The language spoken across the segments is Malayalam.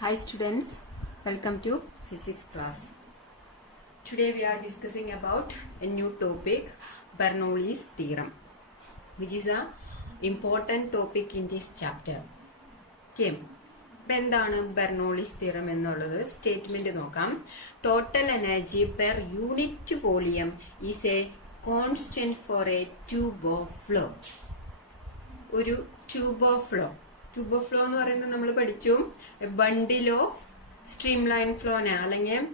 Hi students, welcome to physics class. Today we are discussing about a new topic, Bernoulli's theorem, which is a important topic in this chapter. Okay. എന്താണ് ബെർണോളിസ് തിയറം എന്നുള്ളത് സ്റ്റേറ്റ്മെന്റ് നോക്കാം. Total energy per unit volume is a constant for a tube of flow. ഒരു ട്യൂബ് ഓഫ് ഫ്ലോ എന്ന് പറയുന്നത് നമ്മൾ പഠിച്ചു ബണ്ടിൽ ഓഫ് സ്ട്രീം ലൈൻ ഫ്ലോനെ അല്ലെങ്കിൽ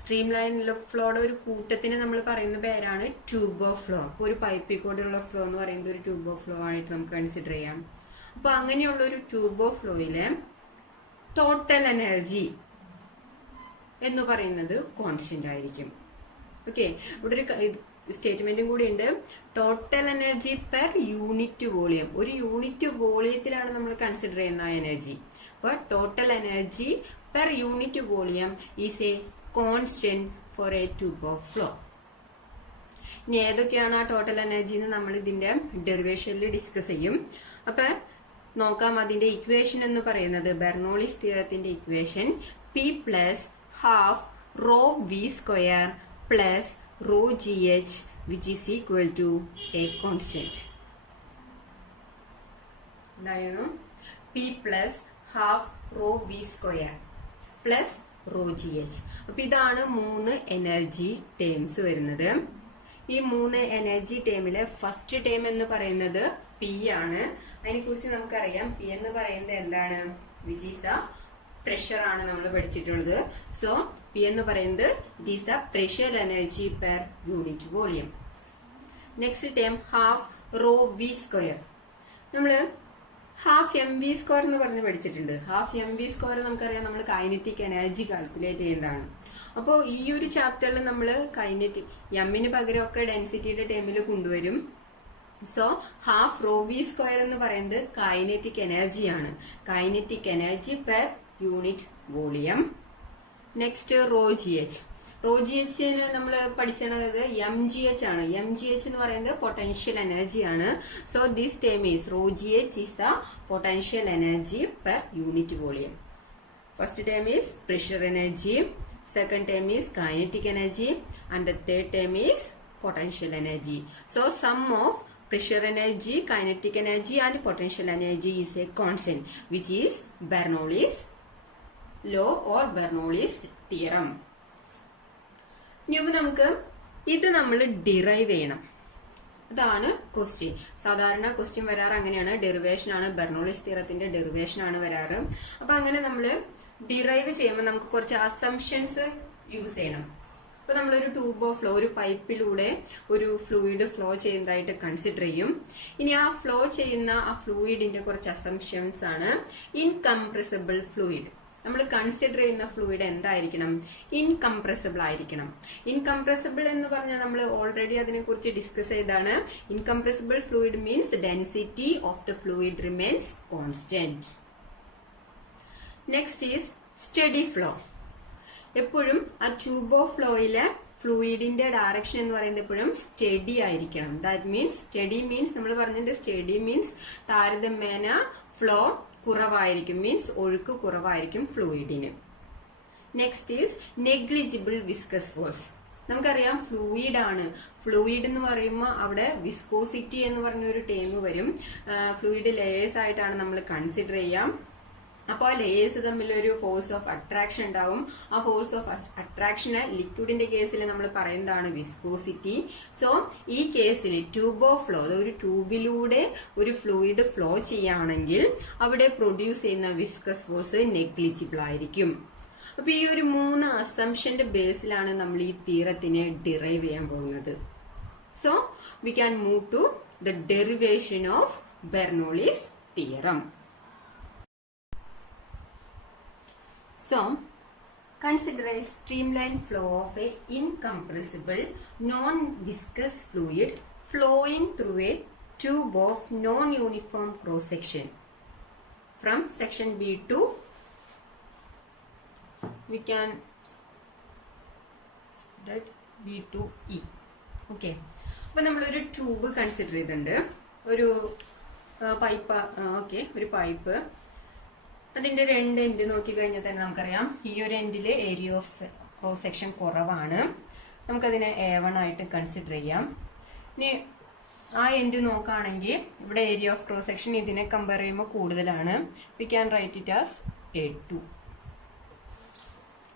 സ്ട്രീം ലൈൻ ഫ്ലോയുടെ ഒരു കൂട്ടത്തിന് നമ്മൾ പറയുന്ന പേരാണ് ട്യൂബ് ഓഫ് ഫ്ലോ. അപ്പോൾ ഒരു പൈപ്പിൽ കൂടെയുള്ള ഫ്ലോ എന്ന് പറയുന്നത് ഒരു ട്യൂബ് ഓഫ് ഫ്ലോ ആയിട്ട് നമുക്ക് കൺസിഡർ ചെയ്യാം. അപ്പൊ അങ്ങനെയുള്ള ഒരു ട്യൂബ് ഓഫ് ഫ്ലോയിലെ ടോട്ടൽ എനർജി എന്ന് പറയുന്നത് കോൺസ്റ്റന്റ് ആയിരിക്കും. ഓക്കെ, ഇവിടെ ഒരു സ്റ്റേറ്റ്മെന്റും കൂടി ഉണ്ട്. Total energy per unit volume, ഒരു യൂണിറ്റ് വോളിയത്തിലാണ് നമ്മൾ കൺസിഡർ ചെയ്യുന്ന എനർജി. അപ്പൊ total energy per unit volume is a constant for a tube of flow. ഇനി ഏതൊക്കെയാണ് ആ ടോട്ടൽ എനർജി എന്ന് നമ്മൾ ഇതിന്റെ ഡെറിവേഷനിൽ ഡിസ്കസ് ചെയ്യും. അപ്പൊ നോക്കാം, അതിന്റെ ഇക്വേഷൻ എന്ന് പറയുന്നത് ബെർണോളിസ് തിയറത്തിന്റെ equation P plus half rho V square plus rho G H which is equal to a constant. എന്തായിരുന്നു? P plus half rho V square plus rho G H. അപ്പൊ ഇതാണ് മൂന്ന് എനർജി ടേംസ് വരുന്നത്. ഈ മൂന്ന് എനർജി ടേമില് ഫസ്റ്റ് ടേം എന്ന് പറയുന്നത് പി ആണ്. അതിനെ കുറിച്ച് നമുക്കറിയാം. പി എന്ന് പറയുന്നത് എന്താണ്? വിച്ച് ഈസ് ദ പ്രഷർ ആണ് നമ്മൾ പഠിച്ചിട്ടുള്ളത്. സോ പി എന്ന് പറയുന്നത് it is the pressure energy per unit volume. Next term half rho V square. നമ്മള് ഹാഫ് എം വി സ്ക്വയർ എന്ന് പറഞ്ഞ് പഠിച്ചിട്ടുണ്ട്. ഹാഫ് എം വി സ്ക്വയർ നമുക്കറിയാം, നമ്മൾ കൈനറ്റിക് എനർജി കാൽക്കുലേറ്റ് ചെയ്യുന്നതാണ്. അപ്പോൾ ഈ ഒരു ചാപ്റ്ററിൽ നമ്മൾ കൈനറ്റിക് എമ്മിന് പകരമൊക്കെ ഡെൻസിറ്റിയുടെ ടേമിൽ കൊണ്ടുവരും. So half rho V square എന്ന് പറയുന്നത് കൈനറ്റിക് എനർജിയാണ്. Kinetic energy per unit volume. Next rho G H. Rho G എച്ചിന് നമ്മൾ പഠിച്ചത് എം ജി എച്ച് ആണ്. എം ജി എച്ച് എന്ന് പറയുന്നത് പൊട്ടൻഷ്യൽ എനർജി ആണ്. So this term is rho G H is the potential energy per unit volume. First term is pressure energy, second term is kinetic energy, and the third term is potential energy. So sum of pressure energy, kinetic energy and potential energy is a constant, which is Bernoulli's law or Bernoulli's theorem. ഇനി നമുക്ക് ഇത് നമ്മൾ ഡിറൈവ് ചെയ്യണം. അതാണ് ക്വസ്റ്റ്യൻ. സാധാരണ ക്വസ്റ്റ്യൻ വരാറ് അങ്ങനെയാണ്. ഡെറിവേഷൻ ആണ്, ബെർണോളിസ് തിയറത്തിന്റെ ഡെറിവേഷൻ ആണ് വരാറ്. അപ്പൊ അങ്ങനെ നമ്മള് ഡിറൈവ് ചെയ്യുമ്പോൾ നമുക്ക് കുറച്ച് അസംഷൻസ് യൂസ് ചെയ്യണം. അപ്പൊ നമ്മളൊരു ട്യൂബ് ഓഫ് ഫ്ലോ, ഒരു പൈപ്പിലൂടെ ഒരു ഫ്ലൂയിഡ് ഫ്ലോ ചെയ്യുന്നതായിട്ട് കൺസിഡർ ചെയ്യും. ഇനി ആ ഫ്ലോ ചെയ്യുന്ന ആ ഫ്ലൂയിഡിന്റെ കുറച്ച് അസംഷൻസ് ആണ്. Incompressible fluid. നമ്മൾ കൺസിഡർ ചെയ്യുന്ന ഫ്ലൂയിഡ് എന്തായിരിക്കണം? ഇൻകംപ്രസിബിൾ ആയിരിക്കണം. ഇൻകംപ്രസിബിൾ എന്ന് പറഞ്ഞാൽ നമ്മൾ ഓൾറെഡി അതിനെ കുറിച്ച് ഡിസ്കസ് ചെയ്താണ്. Incompressible fluid means density of the fluid remains constant. Next is study flow. എപ്പോഴും ആ ട്യൂബ് ഓഫ് ഫ്ലോയിലെ ഫ്ലൂയിഡിന്റെ ഡയറക്ഷൻ എന്ന് പറയുന്നത് എപ്പോഴും സ്റ്റഡി ആയിരിക്കണം. ദാറ്റ് മീൻസ് സ്റ്റഡി മീൻസ് നമ്മൾ പറഞ്ഞിട്ട് സ്റ്റഡി മീൻസ് താരതമ്യേന ഫ്ലോ കുറവായിരിക്കും, മീൻസ് ഒഴുക്ക് കുറവായിരിക്കും ഫ്ലൂയിഡിന്. Next is negligible viscous force. നമുക്കറിയാം ഫ്ലൂയിഡ് ആണ്. ഫ്ലൂയിഡ് എന്ന് പറയുമ്പോൾ അവിടെ വിസ്കോസിറ്റി എന്ന് പറഞ്ഞൊരു ടേം വരും. ഫ്ലൂയിഡ് ലേയേഴ്സ് ആയിട്ടാണ് നമ്മൾ കൺസിഡർ ചെയ്യാം. അപ്പോൾ ലേയേഴ്സ് തമ്മിൽ ഒരു ഫോഴ്സ് ഓഫ് അട്രാക്ഷൻ ഉണ്ടാവും. ആ ഫോഴ്സ് ഓഫ് അട്രാക്ഷന് ലിക്വിഡിന്റെ കേസിൽ നമ്മൾ പറയുന്നതാണ് വിസ്കോസിറ്റി. സോ ഈ കേസിൽ ട്യൂബ് ഓഫ് ഫ്ലോ, ഒരു ട്യൂബിലൂടെ ഒരു ഫ്ലൂയിഡ് ഫ്ലോ ചെയ്യുകയാണെങ്കിൽ അവിടെ പ്രൊഡ്യൂസ് ചെയ്യുന്ന വിസ്കസ് ഫോഴ്സ് നെഗ്ലിജിബിൾ ആയിരിക്കും. അപ്പൊ ഈ ഒരു മൂന്ന് അസംഷന്റെ ബേസിലാണ് നമ്മൾ ഈ തിയറത്തിനെ ഡിറൈവ് ചെയ്യാൻ പോകുന്നത്. So we can move to the derivation of Bernoulli's theorem. So, consider a streamline flow of a incompressible non-viscous fluid flowing through a tube of non-uniform cross-section. From section B to we can that B to E. Okay. അപ്പോൾ നമ്മളൊരു ട്യൂബ് കൺസിഡർ ചെയ്തിട്ടുണ്ട്. ഒരു പൈപ്പ്. ഓക്കെ, ഒരു പൈപ്പ് അതിന്റെ രണ്ട് എൻഡ് നോക്കി കഴിഞ്ഞാൽ തന്നെ നമുക്കറിയാം ഈ ഒരു എൻഡില് ഏരിയ ഓഫ് ക്രോസ് സെക്ഷൻ കുറവാണ്. നമുക്കതിനെ A1 ആയിട്ട് കൺസിഡർ ചെയ്യാം. ഇനി ആ എൻഡ് നോക്കുകയാണെങ്കിൽ ഇവിടെ ഏരിയ ഓഫ് ക്രോസ് സെക്ഷൻ ഇതിനെ കമ്പയർ ചെയ്യുമ്പോൾ കൂടുതലാണ്. V can right it as A2.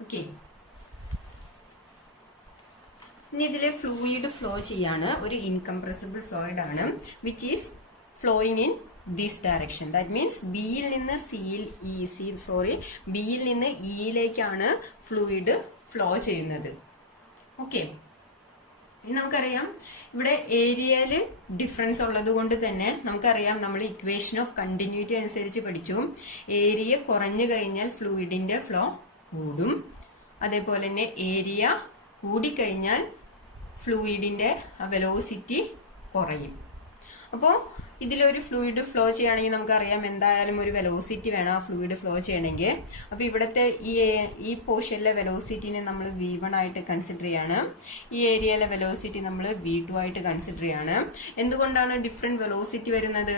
Okay, ഇനി ഇതിലെ ഫ്ലൂയിഡ് ഫ്ലോ ചെയ്യാണ്. ഒരു ഇൻകംപ്രസിബിൾ ഫ്ലൂയിഡ് ആണ് which is flowing in this direction. That means ബിയിൽ നിന്ന് ബിയിൽ നിന്ന് ഇയിലേക്കാണ് ഫ്ലൂയിഡ് ഫ്ലോ ചെയ്യുന്നത്. ഓക്കെ, ഇനി നമുക്കറിയാം ഇവിടെ ഏരിയയില് ഡിഫറൻസ് ഉള്ളത് കൊണ്ട് തന്നെ നമുക്കറിയാം നമ്മൾ ഇക്വേഷൻ ഓഫ് കണ്ടിന്യൂറ്റി അനുസരിച്ച് പഠിച്ചു. ഏരിയ കുറഞ്ഞു കഴിഞ്ഞാൽ ഫ്ലൂയിഡിന്റെ ഫ്ലോ കൂടും. അതേപോലെ തന്നെ ഏരിയ കൂടിക്കഴിഞ്ഞാൽ ഫ്ലൂയിഡിന്റെ വെലോസിറ്റി കുറയും. അപ്പോൾ ഇതിലൊരു ഫ്ലൂയിഡ് ഫ്ലോ ചെയ്യുകയാണെങ്കിൽ നമുക്കറിയാം എന്തായാലും ഒരു വെലോസിറ്റി വേണം ആ ഫ്ലൂയിഡ് ഫ്ലോ ചെയ്യണമെങ്കിൽ. അപ്പൊ ഇവിടുത്തെ ഈ പോർഷനിലെ വെലോസിറ്റിനെ നമ്മൾ V1 ആയിട്ട് കൺസിഡർ ചെയ്യാണ്. ഈ ഏരിയയിലെ വെലോസിറ്റി നമ്മൾ V2 ആയിട്ട് കൺസിഡർ ചെയ്യാണ്. എന്തുകൊണ്ടാണ് ഡിഫറെന്റ് വെലോസിറ്റി വരുന്നത്?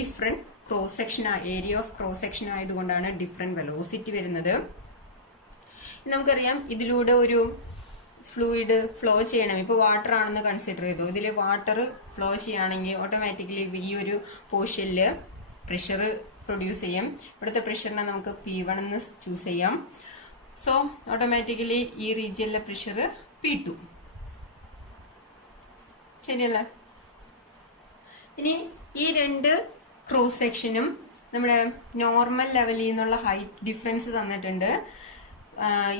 Different cross section, area of cross section ആയതുകൊണ്ടാണ് ഡിഫറെന്റ് വെലോസിറ്റി വരുന്നത്. നമുക്കറിയാം ഇതിലൂടെ ഒരു ഫ്ലൂയിഡ് ഫ്ലോ ചെയ്യണം. ഇപ്പൊ വാട്ടർ ആണെന്ന് കൺസിഡർ ചെയ്തു. ഇതിൽ വാട്ടർ ഫ്ലോ ചെയ്യുകയാണെങ്കിൽ ഓട്ടോമാറ്റിക്കലി ഈ ഒരു പോർഷനില് പ്രഷർ പ്രൊഡ്യൂസ് ചെയ്യും. ഇവിടുത്തെ പ്രഷറിനെ നമുക്ക് P1 എന്ന് ചൂസ് ചെയ്യാം. സോ ഓട്ടോമാറ്റിക്കലി ഈ റീജിയനിലെ പ്രഷർ P2. ശരിയല്ലേ? ഇനി ഈ രണ്ട് ക്രോസ് സെക്ഷനും നമ്മുടെ നോർമൽ ലെവലിൽ നിന്നുള്ള ഹൈറ്റ് ഡിഫറൻസ് തന്നിട്ടുണ്ട്.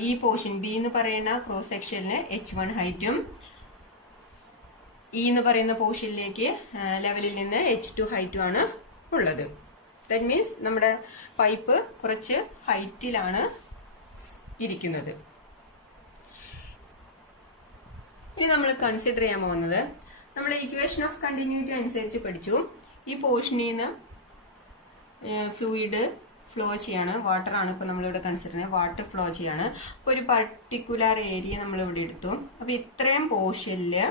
ഈ പോർഷൻ ബി എന്ന് പറയുന്ന ക്രോസ് സെക്ഷനിന് H1 ഹൈറ്റും ഇ എന്ന് പറയുന്ന പോർഷനിലേക്ക് ലെവലിൽ നിന്ന് H2 ഹൈറ്റും ആണ് ഉള്ളത്. ദാറ്റ് മീൻസ് നമ്മുടെ പൈപ്പ് കുറച്ച് ഹൈറ്റിലാണ് ഇരിക്കുന്നത്. ഇനി നമ്മൾ കൺസിഡർ ചെയ്യാൻ പോകുന്നത് നമ്മൾ ഇക്വേഷൻ ഓഫ് കണ്ടിന്യൂറ്റി അനുസരിച്ച് പഠിച്ചു. ഈ പോർഷനിൽ നിന്ന് ഫ്ലൂയിഡ് ഫ്ലോ ചെയ്യാണ്. വാട്ടർ ആണ് ഇപ്പൊ നമ്മളിവിടെ കൺസിഡർ ചെയ്യുന്നത്. വാട്ടർ ഫ്ലോ ചെയ്യാണ്. അപ്പൊ ഒരു പർട്ടിക്കുലർ ഏരിയ നമ്മൾ ഇവിടെ എടുത്തു. അപ്പൊ ഇത്രയും പോർഷനില്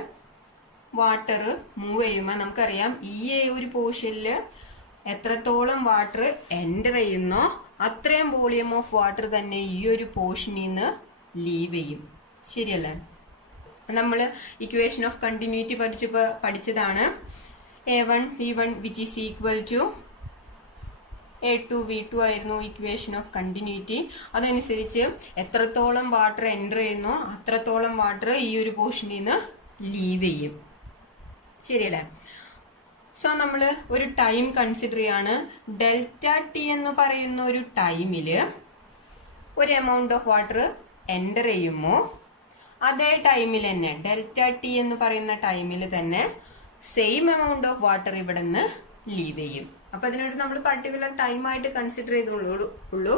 വാട്ടർ മൂവ് ചെയ്യുമ്പോൾ നമുക്കറിയാം ഈ ഒരു പോർഷനില് എത്രത്തോളം വാട്ടർ എൻ്റർ ചെയ്യുന്നോ അത്രയും വോളിയം ഓഫ് വാട്ടർ തന്നെ ഈ ഒരു പോർഷനിൽ നിന്ന് ലീവ് ചെയ്യും. ശരിയല്ലേ? നമ്മൾ ഇക്വേഷൻ ഓഫ് കണ്ടിന്യൂറ്റി പഠിച്ചതാണ്. A1 V1 which is equal to A2 V2 ആയിരുന്നു ഇക്വേഷൻ ഓഫ് കണ്ടിന്യൂറ്റി. അതനുസരിച്ച് എത്രത്തോളം വാട്ടർ എൻ്റർ ചെയ്യുന്നോ അത്രത്തോളം വാട്ടർ ഈ ഒരു പോർഷനിൽ നിന്ന് ലീവ് ചെയ്യും. ശരിയല്ലേ? സോ നമ്മൾ ഒരു ടൈം കൺസിഡർ ചെയ്യാണ്. ΔT എന്ന് പറയുന്ന ഒരു ടൈമില് ഒരു എമൗണ്ട് ഓഫ് വാട്ടർ എൻ്റർ ചെയ്യുമ്പോൾ അതേ ടൈമിൽ തന്നെ ΔT എന്ന് പറയുന്ന ടൈമിൽ തന്നെ സെയിം എമൗണ്ട് ഓഫ് വാട്ടർ ഇവിടെ നിന്ന് ലീവ് ചെയ്യും. അപ്പൊ അതിനൊരു നമ്മൾ പർട്ടിക്കുലർ ടൈം ആയിട്ട് കൺസിഡർ ചെയ്തുള്ളൂ.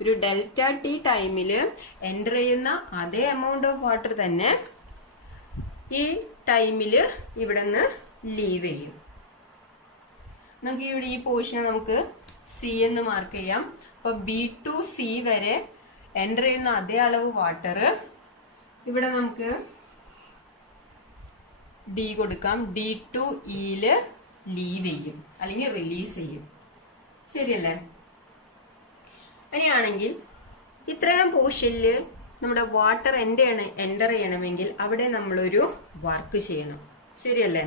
ഒരു ΔT ടൈമില് എൻ്റർ ചെയ്യുന്ന അതേ എമൗണ്ട് ഓഫ് വാട്ടർ തന്നെ ഈ ടൈമില് ഇവിടെ നിന്ന് ലീവ് ചെയ്യും. നമുക്ക് ഇവിടെ ഈ പോർഷനെ നമുക്ക് C എന്ന് മാർക്ക് ചെയ്യാം. അപ്പൊ B to C വരെ എൻ്റർ ചെയ്യുന്ന അതേ അളവ് വാട്ടർ ഇവിടെ നമുക്ക് D കൊടുക്കാം. D to Eയില് ലീവ് ചെയ്യും അല്ലെങ്കിൽ റിലീസ് ചെയ്യും. ശരിയല്ലേ? അങ്ങനെയാണെങ്കിൽ ഇത്രയും പോർഷനില് നമ്മുടെ വാട്ടർ എൻ്റർ ചെയ്യണമെങ്കിൽ അവിടെ നമ്മളൊരു വർക്ക് ചെയ്യണം. ശരിയല്ലേ?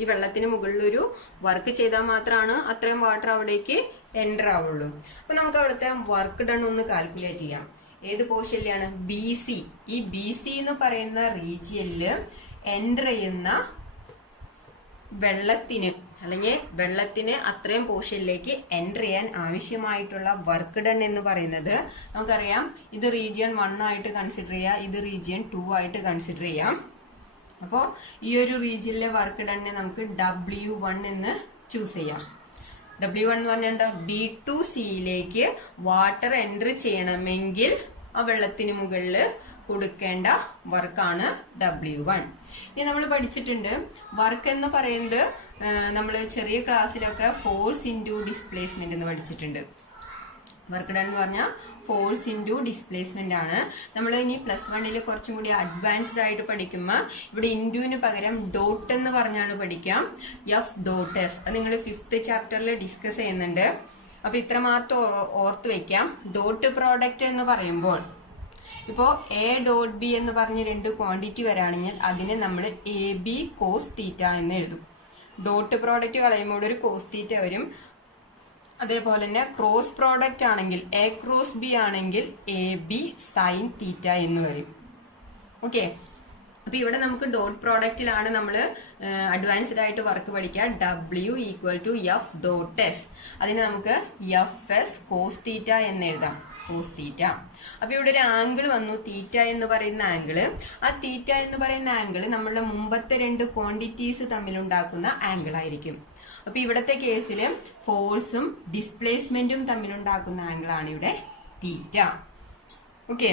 ഈ വെള്ളത്തിന് മുകളിലൊരു വർക്ക് ചെയ്താൽ മാത്രമാണ് അത്രയും വാട്ടർ അവിടേക്ക് എൻ്റർ ആവുള്ളൂ. അപ്പൊ നമുക്ക് അവിടുത്തെ വർക്ക് ഡൺ ഒന്ന് കാൽക്കുലേറ്റ് ചെയ്യാം. ഏത് പോർഷനിലാണ്? BC. ഈ BC എന്ന് പറയുന്ന റീജിയനില് എൻ്റർ ചെയ്യുന്ന വെള്ളത്തിന് അത്രയും പോർഷനിലേക്ക് എൻ്റർ ചെയ്യാൻ ആവശ്യമായിട്ടുള്ള വർക്ക് ഡൺ എന്ന് പറയുന്നത് നമുക്കറിയാം. ഇത് റീജിയൻ 1 ആയിട്ട് കൺസിഡർ ചെയ്യാം. ഇത് റീജിയൻ 2 ആയിട്ട് കൺസിഡർ ചെയ്യാം. അപ്പോൾ ഈ ഒരു റീജിയനിലെ വർക്ക് ഡണ്ണിനെ നമുക്ക് W1 എന്ന് ചൂസ് ചെയ്യാം. W1 എന്ന് പറഞ്ഞാൽ എന്താ? B to Cയിലേക്ക് വാട്ടർ എൻ്റർ ചെയ്യണമെങ്കിൽ ആ വെള്ളത്തിന് മുകളിൽ കൊടുക്കേണ്ട വർക്കാണ് W1. ഇനി നമ്മൾ പഠിച്ചിട്ടുണ്ട് വർക്ക് എന്ന് പറയുന്നത് നമ്മൾ ചെറിയ ക്ലാസ്സിലൊക്കെ ഫോഴ്സ് ഇൻറ്റു ഡിസ്പ്ലേസ്മെന്റ് എന്ന് പഠിച്ചിട്ടുണ്ട്. വർക്ക് ഡൺ എന്ന് പറഞ്ഞാൽ ഫോഴ്സ് ഇൻറ്റു ഡിസ്പ്ലേസ്മെന്റ് ആണ്. നമ്മൾ ഇനി +1 കുറച്ചും കൂടി അഡ്വാൻസ്ഡ് ആയിട്ട് പഠിക്കുമ്പോൾ ഇവിടെ ഇൻറ്റുവിന് പകരം ഡോട്ട് എന്ന് പറഞ്ഞാണ് പഠിക്കാം. F.S. അത് നിങ്ങൾ 5th ചാപ്റ്ററിൽ ഡിസ്കസ് ചെയ്യുന്നുണ്ട്. അപ്പൊ ഇത്രമാത്രം ഓർത്ത് വെക്കാം. ഡോട്ട് പ്രോഡക്റ്റ് എന്ന് പറയുമ്പോൾ ഇപ്പോ എ ഡോട്ട് ബി എന്ന് പറഞ്ഞ് രണ്ട് ക്വാണ്ടിറ്റി വരാണെങ്കിൽ അതിനെ നമ്മൾ എ ബി കോസ് തീറ്റ എന്ന് എഴുതും. ഡോട്ട് പ്രോഡക്റ്റ് കളയുമ്പോൾ ഒരു കോസ് തീറ്റ വരും. അതേപോലെ തന്നെ ക്രോസ് പ്രോഡക്റ്റ് ആണെങ്കിൽ എ ക്രോസ് ബി ആണെങ്കിൽ എ ബി സൈൻ തീറ്റ എന്ന് വരും. ഓക്കെ, അപ്പൊ ഇവിടെ നമുക്ക് ഡോട്ട് പ്രോഡക്റ്റിലാണ് നമ്മൾ അഡ്വാൻസ്ഡ് ആയിട്ട് വർക്ക് പഠിക്കുക. W equal to F dot S. അതിന് നമുക്ക് എഫ് എസ് കോസ് തീറ്റ എന്ന് എഴുതാം. Cos theta. അപ്പൊ ഇവിടെ ഒരു ആംഗിൾ വന്നു, തീറ്റ എന്ന് പറയുന്ന ആംഗിള്. ആ തീറ്റ എന്ന് പറയുന്ന ആംഗിള് നമ്മളുടെ മുമ്പത്തെ രണ്ട് ക്വാണ്ടിറ്റീസ് തമ്മിലുണ്ടാക്കുന്ന ആംഗിൾ ആയിരിക്കും. അപ്പൊ ഇവിടത്തെ കേസിൽ ഫോഴ്സും ഡിസ്പ്ലേസ്മെന്റും തമ്മിലുണ്ടാക്കുന്ന ആംഗിൾ ആണ് ഇവിടെ തീറ്റ. ഓക്കെ,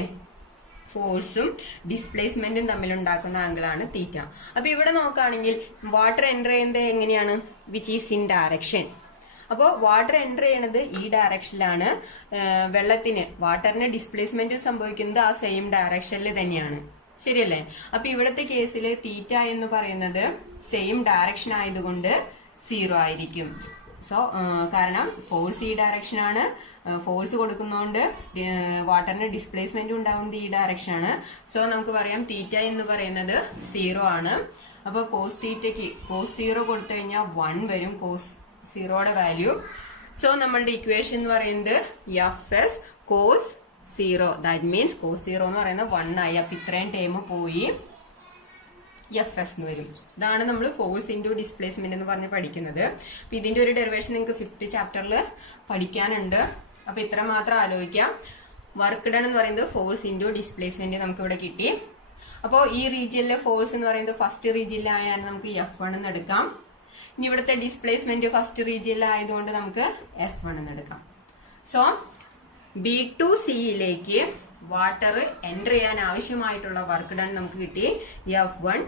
ഫോഴ്സും ഡിസ്പ്ലേസ്മെന്റും തമ്മിലുണ്ടാക്കുന്ന ആംഗിൾ ആണ് തീറ്റ. അപ്പൊ ഇവിടെ നോക്കുകയാണെങ്കിൽ വാട്ടർ എൻ്റർ ചെയ്യുന്നത് എങ്ങനെയാണ്? Which is in direction. അപ്പോൾ വാട്ടർ എൻ്റർ ചെയ്യണത് ഈ ഡയറക്ഷനിലാണ്. വാട്ടറിന് ഡിസ്പ്ലേസ്മെന്റ് സംഭവിക്കുന്നത് ആ സെയിം ഡയറക്ഷനിൽ തന്നെയാണ്. ശരിയല്ലേ? അപ്പൊ ഇവിടത്തെ കേസിൽ തീറ്റ എന്ന് പറയുന്നത് സെയിം ഡയറക്ഷൻ ആയതുകൊണ്ട് 0 ആയിരിക്കും. സോ കാരണം ഫോഴ്സ് ഈ ഡയറക്ഷൻ ആണ്. ഫോഴ്സ് കൊടുക്കുന്നതുകൊണ്ട് വാട്ടറിന് ഡിസ്പ്ലേസ്മെന്റ് ഉണ്ടാകുന്നത് ഈ ഡയറക്ഷൻ ആണ്. സോ നമുക്ക് പറയാം തീറ്റ എന്ന് പറയുന്നത് 0 ആണ്. അപ്പൊ കോസ് തീറ്റയ്ക്ക് കോസ് 0 കൊടുത്തു കഴിഞ്ഞാൽ 1 വരും കോസ് 0യുടെ വാല്യൂ. സോ നമ്മളുടെ ഇക്വേഷൻ എന്ന് പറയുന്നത് F S cos 0. That means cos 0 എന്ന് പറയുന്നത് 1 ആയി. അപ്പൊ ഇത്രയും ടൈം പോയി എഫ് എസ് എന്ന് വരും. ഇതാണ് നമ്മൾ ഫോഴ്സ് ഇൻറ്റു ഡിസ്പ്ലേസ്മെന്റ് എന്ന് പറഞ്ഞ് പഠിക്കുന്നത്. അപ്പൊ ഇതിന്റെ ഒരു ഡെറിവേഷൻ നിങ്ങൾക്ക് 5th ചാപ്റ്ററിൽ പഠിക്കാനുണ്ട്. അപ്പൊ ഇത്ര മാത്രം ആലോചിക്കാം. വർക്ക് ഡൺ എന്ന് പറയുന്നത് ഫോഴ്സ് ഇൻറ്റു ഡിസ്പ്ലേസ്മെന്റ് നമുക്ക് ഇവിടെ കിട്ടി. അപ്പോൾ ഈ റീജിയനിലെ ഫോഴ്സ് എന്ന് പറയുന്നത് ഫസ്റ്റ് റീജിയനിലായാൽ നമുക്ക് F1 എന്ന് എടുക്കാം. ഇനി ഇവിടുത്തെ ഡിസ്പ്ലേസ്മെന്റ് ഫസ്റ്റ് റീജിയനിലായതുകൊണ്ട് നമുക്ക് S1 എന്ന് എടുക്കാം. സോ ബി ടു സിയിലേക്ക് വാട്ടർ എൻ്റർ ചെയ്യാൻ ആവശ്യമായിട്ടുള്ള വർക്ക് ഡൺ നമുക്ക് കിട്ടി F1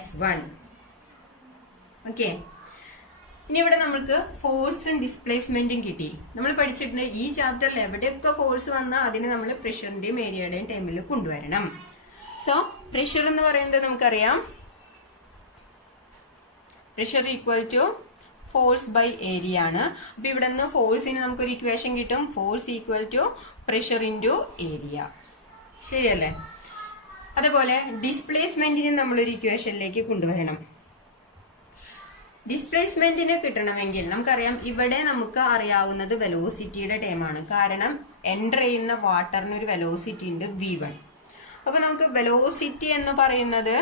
S1. ഓക്കെ, ഇനി ഇവിടെ നമുക്ക് ഫോഴ്സും ഡിസ്പ്ലേസ്മെന്റും കിട്ടി. നമ്മൾ പഠിച്ചിട്ടുണ്ട് ഈ ചാപ്റ്ററിൽ എവിടെയൊക്കെ ഫോഴ്സ് വന്നാൽ അതിന് നമ്മൾ പ്രഷറിന്റെയും ഏരിയയുടെയും ടൈമിൽ കൊണ്ടുവരണം. സോ പ്രഷർ എന്ന് പറയുന്നത് നമുക്കറിയാം pressure equal to force by area ആണ്. അപ്പൊ ഇവിടെ നിന്ന് ഫോഴ്സിന് നമുക്കൊരു ഇക്വേഷൻ കിട്ടും. Force equal to pressure into area. ശരിയല്ലേ? അതുപോലെ ഡിസ്പ്ലേസ്മെന്റിന് നമ്മളൊരു ഇക്വേഷനിലേക്ക് കൊണ്ടുവരണം. ഡിസ്പ്ലേസ്മെന്റിന് കിട്ടണമെങ്കിൽ നമുക്കറിയാം ഇവിടെ നമുക്ക് അറിയാവുന്നത് വെലോസിറ്റിയുടെ ടേമാണ്. കാരണം എൻ്റർ ചെയ്യുന്ന വാട്ടറിന് ഒരു വെലോസിറ്റി ഉണ്ട് V1. അപ്പൊ നമുക്ക് വെലോസിറ്റി എന്ന് പറയുന്നത്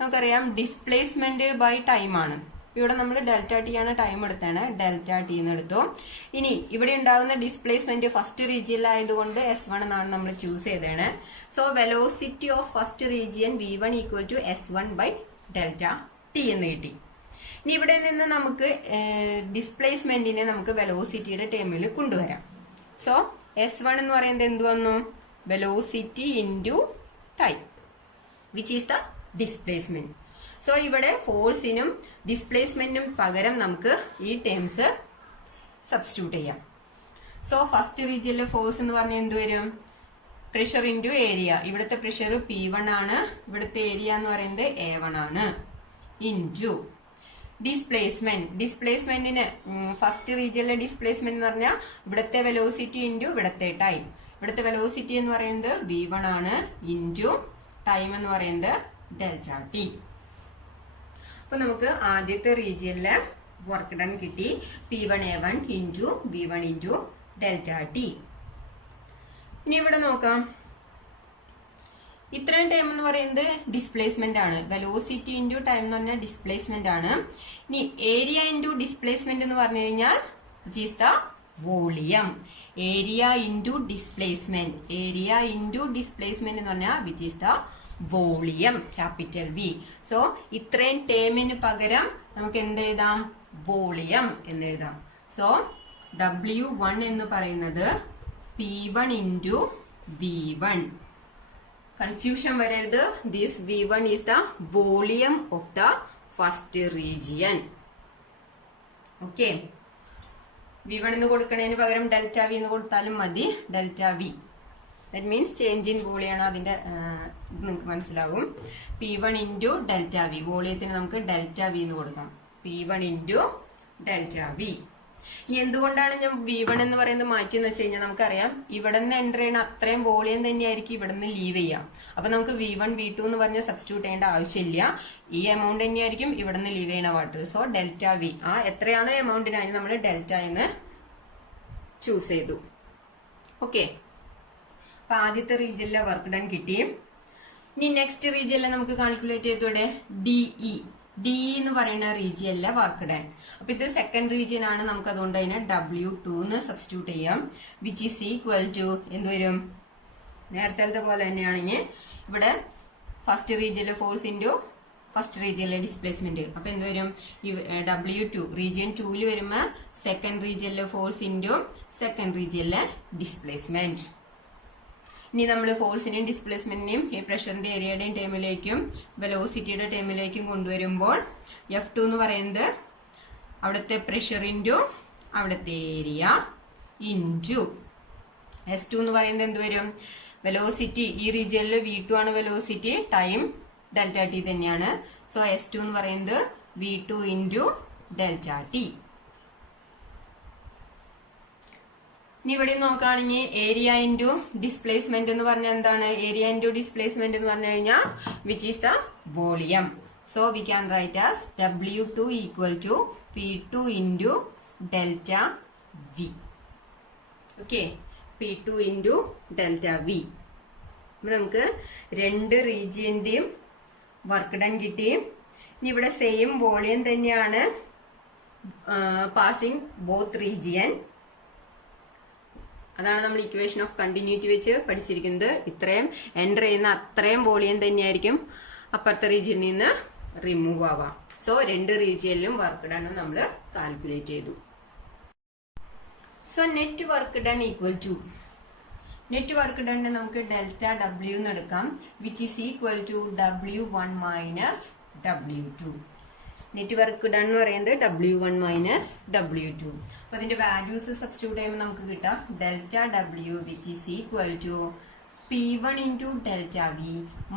നമുക്കറിയാം ഡിസ്പ്ലേസ്മെന്റ് ബൈ ടൈം ആണ്. ഇവിടെ നമ്മൾ ഡെൽറ്റ ടി ആണ് ടൈം എടുത്താണ്. ഡെൽറ്റ ടി എന്ന് എടുത്തു. ഇനി ഇവിടെ ഉണ്ടാകുന്ന ഡിസ്പ്ലേസ്മെന്റ് ഫസ്റ്റ് റീജിയനിലായതുകൊണ്ട് S1 എന്നാണ് നമ്മൾ ചൂസ് ചെയ്തതാണ്. So velocity of first region V1 equal to S1 by delta T എന്ന് കിട്ടി. ഇനി ഇവിടെ നിന്ന് നമുക്ക് ഡിസ്പ്ലേസ്മെന്റിനെ നമുക്ക് വെലോസിറ്റിയുടെ ടേമിൽ കൊണ്ടുവരാം. സോ S1 എന്ന് പറയുന്നത് എന്ത് വന്നു? Velocity into time which is the displacement. So ഇവിടെ ഫോഴ്സിനും ഡിസ്പ്ലേസ്മെന്റിനും പകരം നമുക്ക് ഈ ടേംസ് സബ്സ്റ്റിറ്റ്യൂട്ട് ചെയ്യാം. സോ ഫസ്റ്റ് റീജിയനിലെ ഫോഴ്സ് എന്ന് പറഞ്ഞാൽ എന്ത് വരും? Pressure into area. ഇവിടുത്തെ പ്രഷർ P1 ആണ്. ഇവിടുത്തെ ഏരിയ എന്ന് പറയുന്നത് A1 ആണ്. ഇൻറ്റു ഡിസ്പ്ലേസ്മെന്റിന് ഫസ്റ്റ് റീജിയനിലെ ഡിസ്പ്ലേസ്മെന്റ് എന്ന് പറഞ്ഞാൽ ഇവിടുത്തെ വെലോസിറ്റി ഇൻറ്റു ഇവിടുത്തെ ടൈം. ഇവിടുത്തെ വെലോസിറ്റി എന്ന് പറയുന്നത് V1 ആണ്. ഇൻറ്റു ടൈം എന്ന് പറയുന്നത് ഡെൽറ്റ ടി. അപ്പൊ നമുക്ക് ആദ്യത്തെ റീജിയനിലെ വർക്ക് ഡൺ കിട്ടി P1A1 into V1 into delta T. ഇനി ഇവിടെ നോക്കാം. ഇത്രയും ടൈം എന്ന് പറയുന്നത് ഡിസ്പ്ലേസ്മെന്റ് ആണ്. വെലോസിറ്റി ഇൻറ്റു ടൈം എന്ന് പറഞ്ഞാൽ ഡിസ്പ്ലേസ്മെന്റ് ആണ്. ഇനി ഏരിയ ഇൻറ്റു ഡിസ്പ്ലേസ്മെന്റ് എന്ന് പറഞ്ഞു കഴിഞ്ഞാൽ is the volume. Area into displacement. Area into displacement എന്ന് പറഞ്ഞാൽ which is the volume, capital V. So ഇത്രയും ടേമിന് പകരം നമുക്ക് എന്ത് എഴുതാം? വോളിയം എന്ന് എഴുതാം. സോ W1 എന്ന് പറയുന്നത് P1 ഇൻറ്റു V1. കൺഫ്യൂഷൻ വരരുത്. This V1 is the volume of the first region. Okay, V1 എന്ന് കൊടുക്കണതിന് പകരം ഡെൽറ്റ V എന്ന് കൊടുത്താലും മതി. Delta V that means change in വോളിയാണ്. അതിന്റെ നിങ്ങൾക്ക് മനസ്സിലാകും. P1 into delta V. വോളിയത്തിന് നമുക്ക് ഡെൽറ്റ V എന്ന് കൊടുക്കാം. P1 into delta V. ഇനി എന്തുകൊണ്ടാണ് ഞാൻ V1 എന്ന് പറയുന്നത് മാറ്റിയെന്ന് വെച്ച് കഴിഞ്ഞാൽ നമുക്കറിയാം ഇവിടെ നിന്ന് എൻ്റർ ചെയ്യുന്ന അത്രയും വോളിയം തന്നെയായിരിക്കും ഇവിടെ നിന്ന് ലീവ് ചെയ്യാം. അപ്പൊ നമുക്ക് V1 V2 എന്ന് പറഞ്ഞ് സബ്സ്റ്റിറ്റ്യൂട്ട് ചെയ്യേണ്ട ആവശ്യമില്ല. ഈ എമൗണ്ട് തന്നെയായിരിക്കും ഇവിടെ നിന്ന് ലീവ് ചെയ്യുന്ന വാട്ടർ. സോ ഡെൽറ്റ V ആ എത്രയാണ് എമൗണ്ടിനായി നമ്മൾ ഡെൽറ്റ എന്ന് ചൂസ് ചെയ്തു. ഓക്കെ, അപ്പൊ ആദ്യത്തെ റീജിയനിലെ വർക്ക് ഡൺ കിട്ടി. ഇനി നെക്സ്റ്റ് റീജിയനിലെ നമുക്ക് കാൽക്കുലേറ്റ് ചെയ്തോടെ DE എന്ന് പറയുന്ന റീജിയനിലെ വർക്ക് ഡൺ. അപ്പൊ ഇത് സെക്കൻഡ് റീജിയൻ ആണ്. നമുക്ക് അതുകൊണ്ട് അതിനെ W2 എന്ന് സബ്സ്റ്റിറ്റ്യൂട്ട് ചെയ്യാം. വിച്ച് ഈസ് ഈക്വൽ ടു എന്ത് വരും? നേരത്തെ പോലെ തന്നെയാണെങ്കിൽ ഇവിടെ ഫസ്റ്റ് റീജിയനിലെ ഫോഴ്സ് ഇൻറ്റു ഫസ്റ്റ് റീജിയനിലെ ഡിസ്പ്ലേസ്മെന്റ്. അപ്പൊ എന്ത് വരും? W2 റീജിയൻ 2 വരുമ്പോൾ സെക്കൻഡ് റീജിയനിലെ ഫോഴ്സ് ഇൻറ്റു സെക്കൻഡ് റീജിയനിലെ ഡിസ്പ്ലേസ്മെന്റ്. ഇനി നമ്മൾ ഫോഴ്സിന്റെയും ഡിസ്പ്ലേസ്മെന്റിനെയും ഈ പ്രഷറിന്റെ ഏരിയയുടെയും ടേമിലേക്കും വെലോസിറ്റിയുടെ ടേമിലേക്കും കൊണ്ടുവരുമ്പോൾ F2 എന്ന് പറയുന്നത് അവിടുത്തെ പ്രഷർ ഇൻറ്റു അവിടുത്തെ ഏരിയ ഇൻറ്റു S2 എന്ന് പറയുന്നത് എന്ത് വരും? വെലോസിറ്റി ഈ റീജിയനിൽ V2 ആണ് വെലോസിറ്റി, ടൈം ഡെൽറ്റ ടി തന്നെയാണ്. സോ S2 എന്ന് പറയുന്നത് V2 ഇൻറ്റു ഡെൽറ്റ ടി. ഇനി ഇവിടെ നോക്കുകയാണെങ്കിൽ ഏരിയ ഇൻറ്റു ഡിസ്പ്ലേസ്മെന്റ് എന്ന് പറഞ്ഞാൽ എന്താണ്? ഏരിയ ഇൻറ്റു ഡിസ്പ്ലേസ്മെന്റ് എന്ന് പറഞ്ഞു കഴിഞ്ഞാൽ which is the volume. So we can write as W2 equal to P2 into delta V. Okay, P2 into delta V. നമുക്ക് രണ്ട് റീജിയന്റെയും വർക്ക് ഡൺ കിട്ടി. ഇനി ഇവിടെ സെയിം വോളിയം തന്നെയാണ് പാസിംഗ് ബോത്ത് റീജിയൻ. അതാണ് നമ്മൾ ഇക്വേഷൻ ഓഫ് കണ്ടിന്യൂറ്റി വെച്ച് പഠിച്ചിരിക്കുന്നത്. ഇത്രയും എൻ്റർ ചെയ്യുന്ന അത്രയും വോളിയം തന്നെയായിരിക്കും അപ്പുറത്തെ റീജിയനിൽ നിന്ന് റിമൂവ് ആവാം. സോ രണ്ട് റീജിയനിലും വർക്ക് ഡൺ നമ്മൾ കാൽക്കുലേറ്റ് ചെയ്തു. So net work done equal to net work ഡണ്ണിന് നമുക്ക് ഡെൽറ്റ W എന്ന് എടുക്കാം. Which is equal to W1 minus W2. Net work done എന്ന് പറയുന്നത് W1 മൈനസ് W2. അപ്പൊ അതിന്റെ വാല്യൂസ് സബ്സ്റ്റിറ്റ്യൂട്ട് ചെയ്യുമ്പോൾ നമുക്ക് കിട്ടാം delta W which is equal to P1 into delta V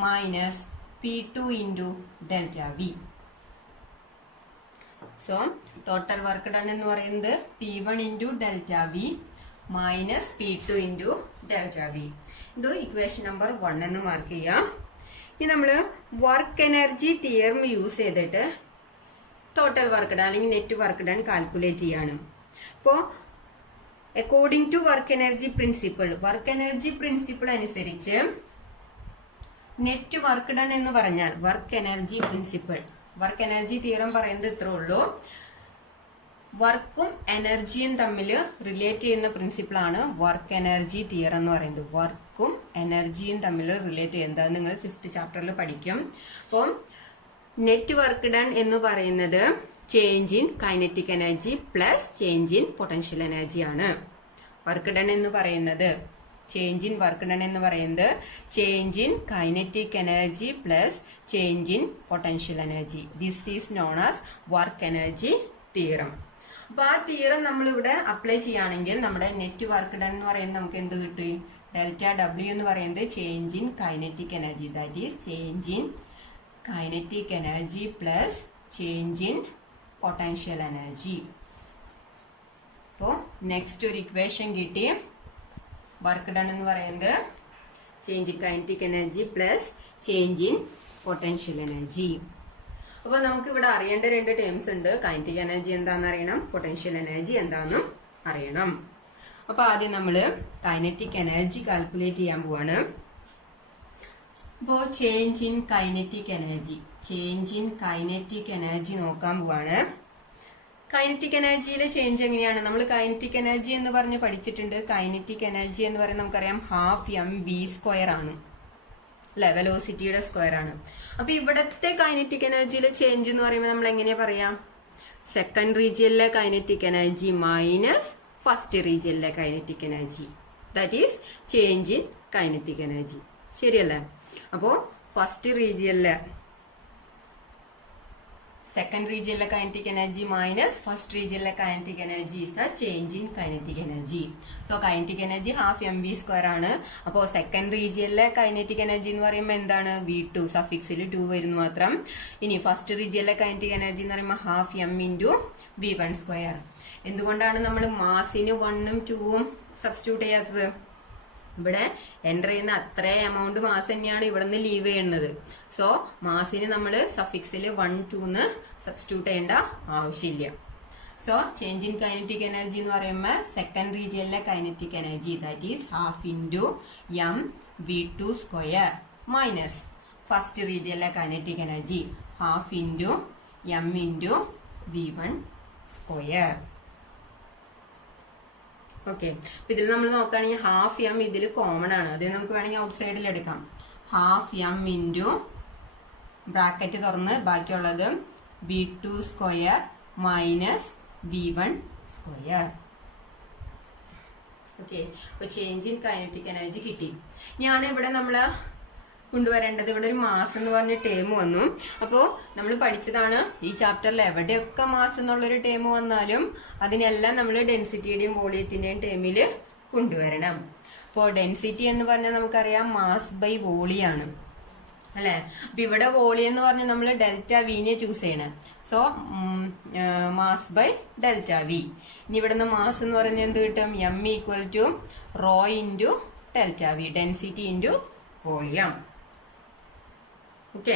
minus P2 into delta V. So total work done എന്ന് പറയുന്നത് P1 into delta V minus P2 into delta V. ഇത് ഇക്വേഷൻ നമ്പർ 1 എന്ന് മാർക്ക് ചെയ്യാം. ഇനി നമ്മൾ വർക്ക് എനർജി തിയറം യൂസ് ചെയ്തിട്ട് ടോട്ടൽ വർക്ക് ഡൺ അല്ലെങ്കിൽ നെറ്റ് വർക്ക് ഡൺ കാൽക്കുലേറ്റ് ചെയ്യാണ്. അപ്പോൾ according to work energy principle അനുസരിച്ച് നെറ്റ് വർക്ക് ഡൺ എന്ന് പറഞ്ഞാൽ വർക്ക് എനർജി തിയറം പറയുന്നത് ഇത്രേ ഉള്ളൂ. വർക്കും എനർജിയും തമ്മിൽ റിലേറ്റ് ചെയ്യുന്ന പ്രിൻസിപ്പിൾ ആണ് വർക്ക് എനർജി തിയറം എന്ന് പറയുന്നത്. വർക്കും എനർജിയും തമ്മിൽ റിലേറ്റ് ചെയ്യുന്നത് നിങ്ങൾ 5th ചാപ്റ്ററിൽ പഠിക്കും. അപ്പം നെറ്റ് വർക്ക് ഡൺ എന്ന് പറയുന്നത് change in kinetic energy plus change in potential energy ആണ്. വർക്ക് ഡൺ എന്ന് പറയുന്നത് change in kinetic energy plus change in potential energy. This is known as work energy theorem. അപ്പൊ ആ തിയറം നമ്മളിവിടെ അപ്ലൈ ചെയ്യുകയാണെങ്കിൽ നമ്മുടെ നെറ്റ് വർക്ക് ഡൺ എന്ന് പറയുന്നത് നമുക്ക് എന്ത് കിട്ടും? ഡെൽറ്റ W എന്ന് പറയുന്നത് change in kinetic energy, that is change in kinetic energy plus change in potential energy. അപ്പോ നെക്സ്റ്റ് ഒരു ഇക്വേഷൻ കിട്ടി. വർക്ക് ഡൺ എന്ന് പറയുന്നത് change in kinetic energy plus change in potential energy. അപ്പൊ നമുക്ക് ഇവിടെ അറിയേണ്ട രണ്ട് ടേംസ് ഉണ്ട്. കൈനറ്റിക് എനർജി എന്താണെന്ന് അറിയണം, പൊട്ടൻഷ്യൽ എനർജി എന്താണെന്നും അറിയണം. അപ്പൊ ആദ്യം നമ്മള് കൈനറ്റിക് എനർജി കാൽക്കുലേറ്റ് ചെയ്യാൻ പോവാണ്. അപ്പോ ചേഞ്ച് ഇൻ കൈനറ്റിക് എനർജി നോക്കാൻ പോവാണ്. കൈനറ്റിക് എനർജിയിലെ ചേഞ്ച് എങ്ങനെയാണ്? നമ്മൾ കൈനറ്റിക് എനർജി എന്ന് പറഞ്ഞ് പഠിച്ചിട്ടുണ്ട്. കൈനറ്റിക് എനർജി എന്ന് പറയുന്നത് നമുക്കറിയാം 12mv² ആണ് അല്ലെ, വെലോസിറ്റിയുടെ സ്ക്വയർ ആണ്. അപ്പൊ ഇവിടത്തെ കൈനറ്റിക് എനർജിയിലെ ചേഞ്ച് എന്ന് പറയുമ്പോൾ നമ്മൾ എങ്ങനെയാ പറയാം? സെക്കൻഡ് റീജിയനിലെ കൈനറ്റിക് എനർജി മൈനസ് ഫസ്റ്റ് റീജിയനിലെ kinetic energy, that is change in kinetic energy. ശരിയല്ലേ? അപ്പോ ഫസ്റ്റ് റീജിയനിലെ സെക്കൻഡ് റീജിയനിലെ കൈനറ്റിക് എനർജി മൈനസ് ഫസ്റ്റ് റീജിയനിലെ kinetic energy is the change in kinetic energy. So kinetic energy 12mv² ആണ്. അപ്പോൾ സെക്കൻഡ് റീജിയനിലെ കൈനറ്റിക് എനർജി എന്ന് പറയുമ്പോൾ എന്താണ്? V2, സഫിക്സിൽ 2 വരുന്നു മാത്രം. ഇനി ഫസ്റ്റ് റീജിയനിലെ കൈനറ്റിക് എനർജി എന്ന് പറയുമ്പോൾ 12m ഇൻറ്റു V1². എന്തുകൊണ്ടാണ് നമ്മൾ മാസിന് 1ഉം 2ഉം സബ്സ്റ്റിറ്റ്യൂട്ട് ചെയ്യാത്തത്? ഇവിടെ എൻ്റർ ചെയ്യുന്ന അത്രേ എമൗണ്ട് മാസ് തന്നെയാണ് ഇവിടെ നിന്ന് ലീവ് ചെയ്യുന്നത്. സോ മാസിന് നമ്മൾ സഫിക്സിൽ 1, 2 സബ്സ്റ്റിറ്റ്യൂട്ട് ചെയ്യേണ്ട ആവശ്യമില്ല. So change in kinetic energy എന്ന് പറയുമ്പോൾ സെക്കൻഡ് റീജിയനിലെ kinetic energy that is half into M v2 square minus first റീജിയനിലെ kinetic energy half into M into v1 square. Okay, അപ്പൊ ഇതിൽ നമ്മൾ നോക്കുകയാണെങ്കിൽ ഹാഫ് എം ഇതിൽ കോമൺ ആണ്, അത് നമുക്ക് വേണമെങ്കിൽ ഔട്ട് സൈഡിൽ എടുക്കാം. ഹാഫ് എം ഇൻറ്റു ബ്രാക്കറ്റ് തുറന്ന് ബാക്കിയുള്ളത് v2 square minus v1 square. Okay, അപ്പൊ ചേഞ്ച് ഇൻ കൈനറ്റിക് എനർജി കിട്ടി. ഇനിയാണ് ഇവിടെ നമ്മള് കൊണ്ടുവരേണ്ടത്, ഇവിടെ ഒരു മാസ് എന്ന് പറഞ്ഞ ടേം വന്നു. അപ്പോൾ നമ്മൾ പഠിച്ചതാണ് ഈ ചാപ്റ്ററിൽ എവിടെയൊക്കെ മാസ് എന്നുള്ളൊരു ടേം വന്നാലും അതിനെല്ലാം നമ്മൾ ഡെൻസിറ്റിയുടെയും വോളിയത്തിന്റെയും ടേമിൽ കൊണ്ടുവരണം. അപ്പോൾ ഡെൻസിറ്റി എന്ന് പറഞ്ഞാൽ നമുക്കറിയാം മാസ് ബൈ വോളിയാണ് അല്ലെ. അപ്പൊ ഇവിടെ വോളിയം എന്ന് പറഞ്ഞാൽ നമ്മൾ ഡെൽറ്റ വിനെ ചൂസ് ചെയ്യണം. So mass by delta V. ഇനി ഇവിടെ നിന്ന് മാസ് എന്ന് പറഞ്ഞാൽ എന്ത് കിട്ടും? M equal to rho into delta V, density into volume. Okay,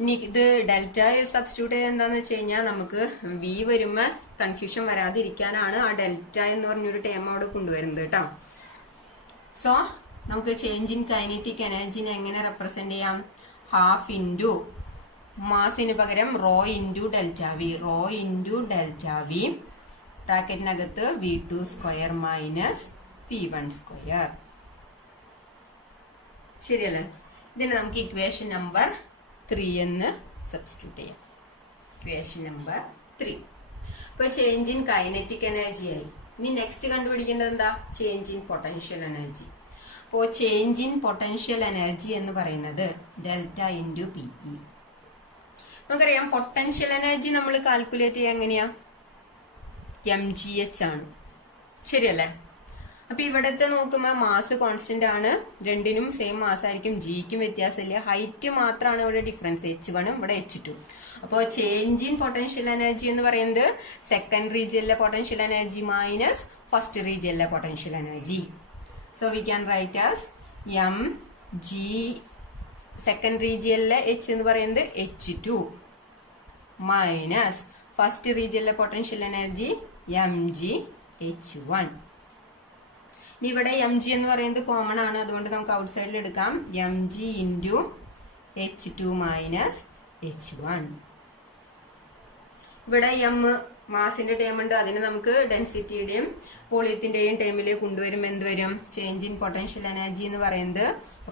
ഇനി ഇത് ഡെൽറ്റ സബ്സ്റ്റിറ്റ്യൂട്ട് ചെയ്ത് എന്താന്ന് വെച്ച് കഴിഞ്ഞാൽ നമുക്ക് വി വരുമ്പോ കൺഫ്യൂഷൻ വരാതിരിക്കാനാണ് ആ ഡെൽറ്റ എന്ന് പറഞ്ഞൊരു ടേം അവിടെ കൊണ്ടുവരുന്നത് കേട്ടോ. സോ നമുക്ക് ചേഞ്ച് ഇൻ കൈനറ്റിക് എനർജിനെ എങ്ങനെ റെപ്രസെന്റ് ചെയ്യാം? ഹാഫ് ഇൻറ്റു മാസിന് പകരം rho into delta V, rho into delta V ബ്രാക്കറ്റിനകത്ത് v2 square minus v1 square. ശരിയല്ലേ? ഇതിന് നമുക്ക് ഇക്വേഷൻ നമ്പർ 3 എന്ന് സബ്സ്റ്റിറ്റ്യൂട്ട് ചെയ്യാം. Equation number 3. ഇപ്പൊ ചേഞ്ച് ഇൻ കൈനറ്റിക് എനർജി ആയി. ഇനി നെക്സ്റ്റ് കണ്ടുപിടിക്കേണ്ടത് എന്താ? Change in potential energy. അപ്പോൾ ചേഞ്ച് ഇൻ പൊട്ടൻഷ്യൽ എനർജി എന്ന് പറയുന്നത് ഡെൽറ്റ ഇൻറ്റു പി ഇ. നമുക്കറിയാം പൊട്ടൻഷ്യൽ എനർജി നമ്മൾ കാൽക്കുലേറ്റ് ചെയ്യാൻ എങ്ങനെയാ? mgh ആണ്, ശരിയല്ലേ? അപ്പൊ ഇവിടത്തെ നോക്കുമ്പോ മാസ് കോൺസ്റ്റന്റ് ആണ്, രണ്ടിനും സെയിം മാസ് ആയിരിക്കും, ജിക്കും വ്യത്യാസമില്ല, ഹൈറ്റ് മാത്രമാണ് ഇവിടെ ഡിഫറൻസ്, h1 ഇവിടെ h2. അപ്പോൾ ചേഞ്ച് ഇൻ പൊട്ടൻഷ്യൽ എനർജി എന്ന് പറയുന്നത് സെക്കൻഡ് റീജിയനിലെ പൊട്ടൻഷ്യൽ എനർജി മൈനസ് ഫസ്റ്റ് റീജിയനിലെ potential energy. So we can write as M G, second റീജിയനിലെ h എന്ന് പറയുന്നത് h2 മൈനസ് ഫസ്റ്റ് റീജിയനിലെ പൊട്ടൻഷ്യൽ എനർജി mgh1. ഇനി ഇവിടെ mg എന്ന് പറയുന്നത് കോമൺ ആണ്, അതുകൊണ്ട് നമുക്ക് ഔട്ട് സൈഡിൽ എടുക്കാം. mg into h2 minus h1. ഇവിടെ m മാസിന്റെ ടേം ഉണ്ട്, അതിന് നമുക്ക് ഡെൻസിറ്റിയുടെയും വോളിയത്തിന്റെയും ടേമിൽ കൊണ്ടുവരും. എന്ത് വരും? ചേഞ്ച് ഇൻ പൊട്ടൻഷ്യൽ എനർജി എന്ന് പറയുന്നത്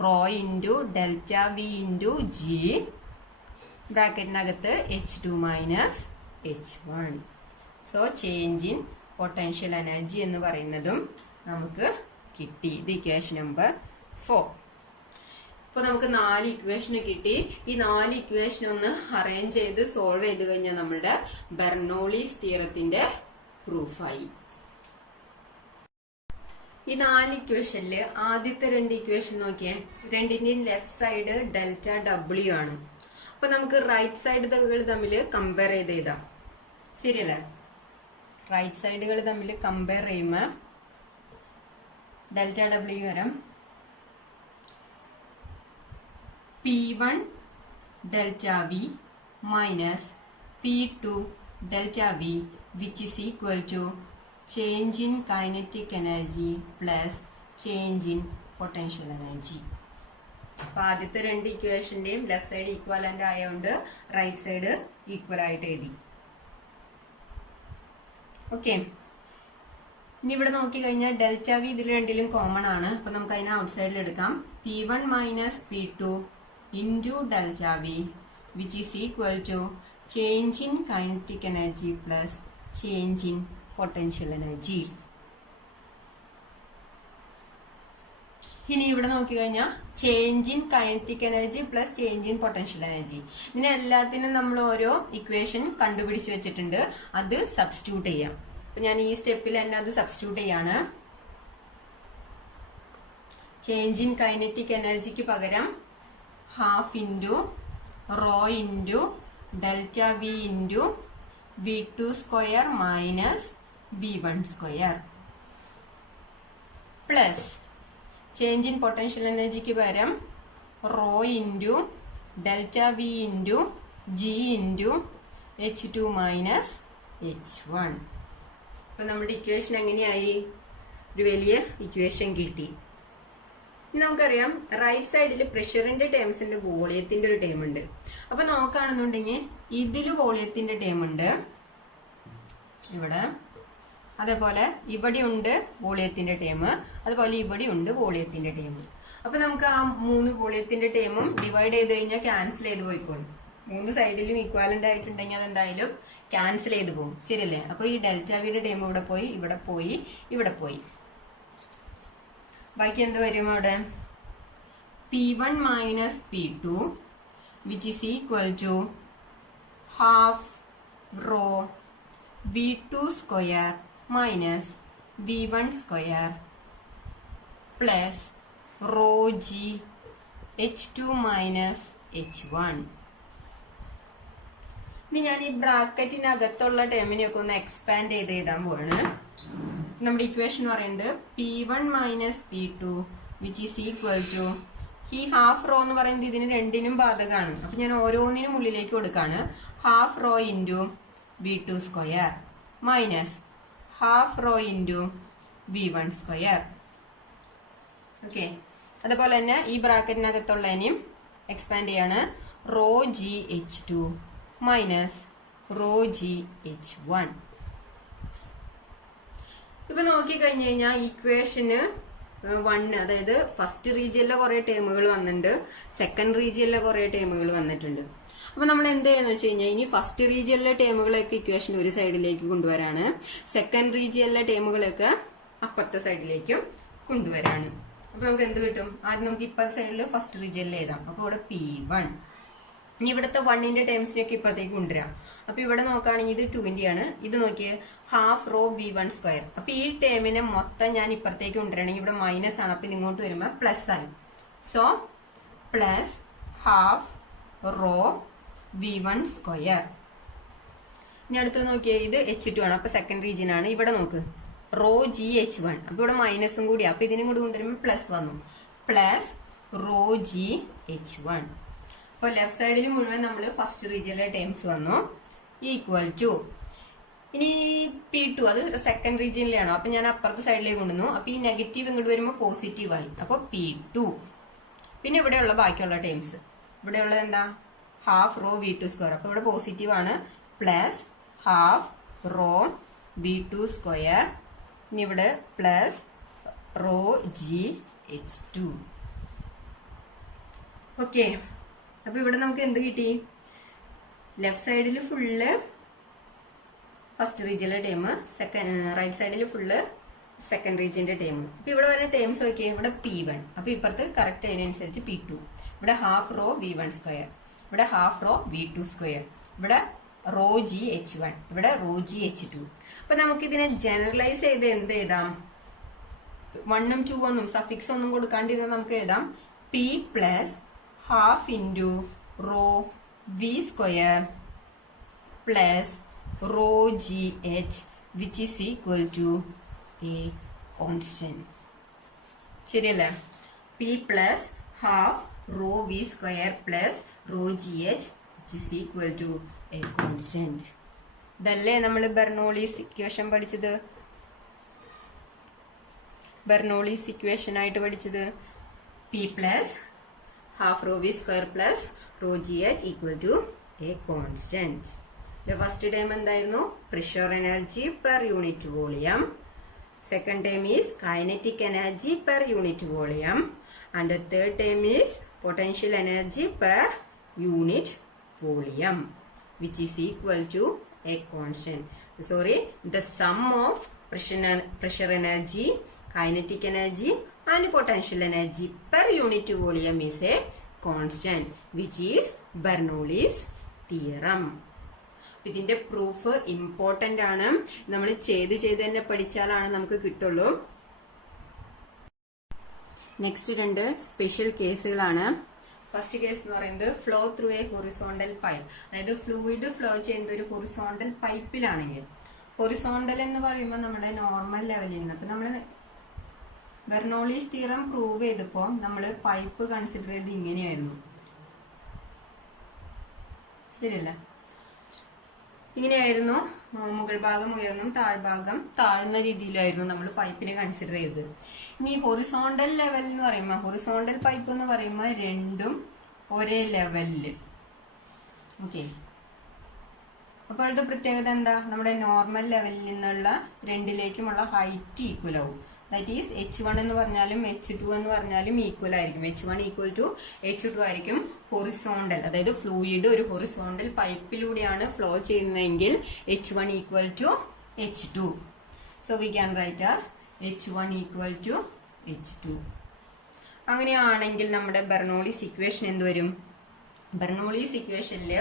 rho into delta V into G ബ്രാക്കറ്റിനകത്ത് h2 minus h1. So change in potential energy എന്ന് പറയുന്നതും നമുക്ക് കിട്ടി. ഇത് ഇക്വേഷൻ നമ്പർ 4. ഇപ്പൊ നമുക്ക് 4 ഇക്വേഷന് കിട്ടി. ഈ 4 ഇക്വേഷൻ ഒന്ന് അറേഞ്ച് ചെയ്ത് സോൾവ് ചെയ്ത് കഴിഞ്ഞാൽ നമ്മുടെ ബെർണോളീസ് തിയറത്തിന്റെ പ്രൂഫായി. ഈ 4 ഇക്വേഷനില് ആദ്യത്തെ 2 ഇക്വേഷൻ നോക്കിയേ, രണ്ടിന്റെയും ലെഫ്റ്റ് സൈഡ് ഡെൽറ്റ ഡബ്ല്യു ആണ്. അപ്പൊ നമുക്ക് റൈറ്റ് സൈഡുകൾ തമ്മിൽ കമ്പയർ ചെയ്ത് എഴുതാം, ശരിയല്ലേ? റൈറ്റ് സൈഡുകൾ തമ്മിൽ കമ്പയർ ചെയ്യുമ്പോൾ ഡെൽറ്റ ഡബ്ല്യു വരും P1 delta V minus P2 delta V which is equal to change in kinetic energy plus change in potential energy. അപ്പൊ ആദ്യത്തെ 2 ഇക്വേഷന്റെയും ലെഫ്റ്റ് സൈഡ് ഈക്വലന്റ് ആയതുകൊണ്ട് റൈറ്റ് സൈഡ് ഈക്വൽ ആയിട്ട് എഴുതി. ഓക്കെ, ഇനി ഇവിടെ നോക്കി കഴിഞ്ഞാൽ ഡെൽറ്റ വി ഇതിൽ രണ്ടിലും കോമൺ ആണ്, അപ്പൊ നമുക്ക് അതിനെ ഔട്ട് സൈഡിൽ എടുക്കാം. P1 minus P2 into delta V which is equal to change in kinetic energy plus change in potential energy. ഇനി ഇവിടെ നോക്കി കഴിഞ്ഞാൽ change in kinetic energy plus change in potential energy, ഇതിനെ എല്ലാത്തിനും നമ്മൾ ഓരോ ഇക്വേഷൻ കണ്ടുപിടിച്ച് വെച്ചിട്ടുണ്ട്, അത് സബ്സ്റ്റിറ്റ്യൂട്ട് ചെയ്യാം. അപ്പൊ ഞാൻ ഈ സ്റ്റെപ്പിൽ തന്നെ അത് സബ്സ്റ്റിറ്റ്യൂട്ട് ചെയ്യാണ്. ചേഞ്ച് ഇൻ കൈനറ്റിക് എനർജിക്ക് പകരം half into rho into delta V into V2 square minus V1 square plus change in potential energy ക്ക് പകരം rho into delta V into G into H2 minus H1. അപ്പൊ നമ്മുടെ ഇക്വേഷൻ എങ്ങനെയായി? ഒരു വലിയ ഇക്വേഷൻ കിട്ടി. നമുക്കറിയാം റൈറ്റ് സൈഡിൽ പ്രഷറിന്റെ ടേംസിന്റെ വോളിയത്തിന്റെ ഒരു ടേം ഉണ്ട്. അപ്പൊ നോക്കുകയാണെന്നുണ്ടെങ്കിൽ ഇതില് വോളിയത്തിന്റെ ടേം ഉണ്ട് ഇവിടെ, അതേപോലെ ഇവിടെ ഉണ്ട് വോളിയത്തിന്റെ ടേം, അതുപോലെ ഇവിടെ ഉണ്ട് വോളിയത്തിന്റെ ടേം. അപ്പൊ നമുക്ക് ആ 3 വോളിയത്തിന്റെ ടേമും ഡിവൈഡ് ചെയ്ത് കഴിഞ്ഞാൽ ക്യാൻസൽ ചെയ്ത് പോയിക്കോളും. 3 സൈഡിലും ഈക്വാലന്റ് ആയിട്ടുണ്ടെങ്കിൽ അതെന്തായാലും ക്യാൻസൽ ചെയ്ത് പോകും, ശരിയല്ലേ? അപ്പൊ ഈ ഡെൽറ്റ വിയുടെ ടേം ഇവിടെ പോയി, ഇവിടെ പോയി, ഇവിടെ പോയി. ബാക്കി എന്ത് വരും അവിടെ? P1 minus P2 which is equal to half rho V2 square minus V1 square plus rho G H2 minus H1. ഇനി ഞാൻ ഈ ബ്രാക്കറ്റിനകത്തുള്ള ടേമിനെയൊക്കെ ഒന്ന് എക്സ്പാൻഡ് ചെയ്ത് എഴുതാൻ പോവാണ്. നമ്മുടെ ഇക്വേഷൻ പറയുന്നത് P1 minus P2 which is equal to, ഈ ഹാഫ് റോ എന്ന് പറയുന്നത് ഇതിന് രണ്ടിനും ബാധകമാണ്. അപ്പൊ ഞാൻ ഓരോന്നിനും ഉള്ളിലേക്ക് കൊടുക്കാണ്. Half rho into V2 square minus half rho into V1 square. Okay, അതുപോലെ തന്നെ ഈ ബ്രാക്കറ്റിനകത്തുള്ളതിനെയും എക്സ്പാൻഡ് ചെയ്യാണ്. Raw G H2 minus raw G H1. ഇപ്പൊ നോക്കി കഴിഞ്ഞു കഴിഞ്ഞാൽ ഇക്വേഷന് 1, അതായത് ഫസ്റ്റ് റീജിയനിലെ കുറെ ടേമുകൾ വന്നിട്ടുണ്ട്, സെക്കൻഡ് റീജിയനിലെ കുറെ ടേമുകൾ വന്നിട്ടുണ്ട്. അപ്പൊ നമ്മൾ എന്ത് ചെയ്യണമെന്ന് വെച്ച് കഴിഞ്ഞാൽ ഇനി ഫസ്റ്റ് റീജിയനിലെ ടേമുകളൊക്കെ ഇക്വേഷൻ ഒരു സൈഡിലേക്ക് കൊണ്ടുവരാണ്, സെക്കൻഡ് റീജിയനിലെ ടേമുകളൊക്കെ അപ്പുറത്തെ സൈഡിലേക്കും കൊണ്ടുവരാണ്. അപ്പൊ നമുക്ക് എന്ത് കിട്ടും? ആദ്യം നമുക്ക് ഇപ്പത്തെ സൈഡിൽ ഫസ്റ്റ് റീജിയനിൽ എഴുതാം. അപ്പൊ ഇവിടെ P1, ഇനി ഇവിടുത്തെ 1ന്റെ ടേംസിനൊക്കെ ഇപ്പത്തേക്ക് കൊണ്ടുവരാം. അപ്പൊ ഇവിടെ നോക്കുകയാണെങ്കിൽ ഇത് 2 ആണ്, ഇത് നോക്കിയേ ഹാഫ് റോ V1 സ്ക്വയർ. അപ്പൊ ഈ ടേമിനെ മൊത്തം ഞാൻ ഇപ്പുറത്തേക്ക് കൊണ്ടുവരാണെങ്കിൽ ഇവിടെ മൈനസ് ആണ്, അപ്പൊ ഇത് ഇങ്ങോട്ട് വരുമ്പോ പ്ലസ് ആയി. So plus half raw V1 square. ഇനി അടുത്ത് നോക്കിയേ ഇത് H2 ആണ്, അപ്പൊ സെക്കൻഡ് റീജിയൻ ആണ്. ഇവിടെ നോക്ക് റോ ജി H1, അപ്പൊ ഇവിടെ മൈനസും കൂടി, അപ്പൊ ഇതിനും കൂടി കൊണ്ടുവരുമ്പോൾ പ്ലസ് വന്നു, പ്ലസ് റോ ജി H1. അപ്പൊ ലെഫ്റ്റ് സൈഡിൽ മുഴുവൻ നമ്മൾ ഫസ്റ്റ് റീജിയനിലെ ടേംസ് വന്നു, ഈക്വൽ ടു. ഇനി P2 അത് സെക്കൻഡ് റീജിയനിലാണ്, അപ്പൊ ഞാൻ അപ്പുറത്തെ സൈഡിലേക്ക് കൊണ്ടുവന്നു. അപ്പൊ ഈ നെഗറ്റീവ് ഇങ്ങോട്ട് വരുമ്പോൾ പോസിറ്റീവ് ആയി, അപ്പൊ P2. പിന്നെ ഇവിടെയുള്ള ബാക്കിയുള്ള ടേംസ്, ഇവിടെയുള്ളത് എന്താ? ഹാഫ് റോ V2 സ്ക്വയർ, അപ്പൊ ഇവിടെ പോസിറ്റീവ് ആണ്, plus half raw V2 square. ഇനി ഇവിടെ plus rho G H2. Okay, അപ്പൊ ഇവിടെ നമുക്ക് എന്ത് കിട്ടി? ലെഫ്റ്റ് സൈഡിൽ ഫുള്ള് ഫസ്റ്റ് റീജിയനിലെ ടേം, റൈറ്റ് സൈഡിൽ ഫുള്ള് സെക്കൻഡ് റീജിയന്റെ ടേം. അപ്പൊ ഇവിടെ വരുന്ന ടേംസ് നോക്കിയാൽ ഇവിടെ P1, അപ്പൊ ഇപ്പുറത്ത് കറക്റ്റ് അതിനനുസരിച്ച് P2. ഇവിടെ ഹാഫ് റോ V1 സ്ക്വയർ, ഇവിടെ ഹാഫ് റോ V2 സ്ക്വയർ, ഇവിടെ റോ ജി H1, ഇവിടെ റോ ജി H2. അപ്പൊ നമുക്ക് ഇതിനെ ജനറലൈസ് ചെയ്ത് എന്ത് എഴുതാം? 1ഉം 2 ഒന്നും സഫിക്സ് ഒന്നും കൊടുക്കാണ്ടിരുന്ന നമുക്ക് എഴുതാം P plus half into rho V square plus rho G H which is equal to a constant. ശരിയല്ലേ? P plus half rho V square plus rho G H which is equal to a constant. ഇതല്ലേ നമ്മൾ ബെർണോളീസ് ഇക്വേഷൻ പഠിച്ചത്? ബെർണോളീസ് ഇക്വേഷൻ ആയിട്ട് പഠിച്ചത് P plus half rho V square plus rho G H equal to a constant. First time എന്തായിരുന്നു? Pressure energy per unit volume. Second time is kinetic energy per unit volume. And the third term is potential energy per unit volume, which is equal to a constant. Sorry, the sum of pressure energy, kinetic energy and potential energy per unit volume is a constant, which is Bernoulli's theorem. ഇതിന്റെ പ്രൂഫ് ഇമ്പോർട്ടന്റ് ആണ്, നമ്മൾ ചെയ്ത് തന്നെ പഠിച്ചാലാണ് നമുക്ക് കിട്ടുള്ളൂ. നെക്സ്റ്റ് 2 സ്പെഷ്യൽ കേസുകളാണ്. ഫസ്റ്റ് കേസ് എന്ന് പറയുന്നത് flow through A horizontal pipe, അതായത് ഫ്ലൂയിഡ് ഫ്ലോ ചെയ്യുന്ന ഒരു ഹൊറിസോണ്ടൽ പൈപ്പിലാണെങ്കിൽ, ഹൊറിസോണ്ടൽ എന്ന് പറയുമ്പോൾ നമ്മുടെ നോർമൽ ലെവലിൽ നിന്ന്, അപ്പൊ നമ്മൾ ബെർണോളീസ് തിയറം പ്രൂവ് ചെയ്തപ്പോൾ നമ്മൾ പൈപ്പ് കൺസിഡർ ചെയ്ത് ഇങ്ങനെയായിരുന്നു, ശരിയല്ല? ഇങ്ങനെയായിരുന്നു, മുകൾ ഭാഗം ഉയർന്നും താഴ്ഭാഗം താഴ്ന്ന രീതിയിലായിരുന്നു നമ്മൾ പൈപ്പിനെ കൺസിഡർ ചെയ്തത്. ഇനി ഹൊറിസോണ്ടൽ ലെവൽ എന്ന് പറയുമ്പോൾ, ഹൊറിസോണ്ടൽ പൈപ്പ് എന്ന് പറയുമ്പോൾ രണ്ടും ഒരേ ലെവലില്. ഓക്കെ, അപ്പോൾ അവരുടെ പ്രത്യേകത എന്താ? നമ്മുടെ നോർമൽ ലെവലിൽ നിന്നുള്ള രണ്ടിലേക്കുമുള്ള ഹൈറ്റ് ഈക്വൽ ആവും. ദാറ്റ് ഈസ് H1 എന്ന് പറഞ്ഞാലും H2 എന്ന് പറഞ്ഞാലും ഈക്വൽ ആയിരിക്കും. H1 ഈക്വൽ ടു H2 ആയിരിക്കും. ഹൊറിസോണ്ടൽ, അതായത് ഫ്ലൂയിഡ് ഒരു ഹൊറിസോണ്ടൽ പൈപ്പിലൂടെയാണ് ഫ്ലോ ചെയ്യുന്നതെങ്കിൽ H1 equal to H2. So we can write as H1 equal to H2. അങ്ങനെയാണെങ്കിൽ നമ്മുടെ ബെർണോളിസ് ഇക്വേഷൻ എന്ത് വരും? ബെർണോളിസ് ഇക്വേഷനില്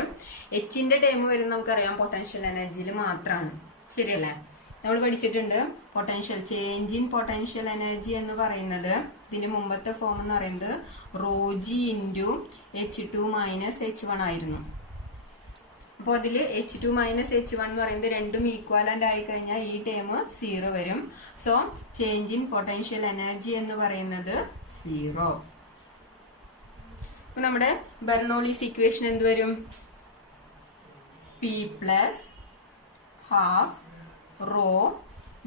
എച്ചിന്റെ ടേം വരും നമുക്കറിയാം പൊട്ടൻഷ്യൽ എനർജിയിൽ മാത്രമാണ്, ശരിയല്ലേ? നമ്മൾ പഠിച്ചിട്ടുണ്ട് potential change in potential energy എന്ന് പറയുന്നത്, ഇതിന് മുമ്പത്തെ ഫോം എന്ന് പറയുന്നത് ρg into H2 minus H1 ആയിരുന്നു. അപ്പോൾ അതിൽ H2 മൈനസ് H1 എന്ന് പറയുന്നത് രണ്ടും ഈക്വലന്റ് ആയി കഴിഞ്ഞാൽ ഈ ടേം 0 വരും. So change in potential energy എന്ന് പറയുന്നത് 0. അപ്പൊ നമ്മുടെ ബെർണോളിസ് ഇക്വേഷൻ എന്ത് വരും? P plus half rho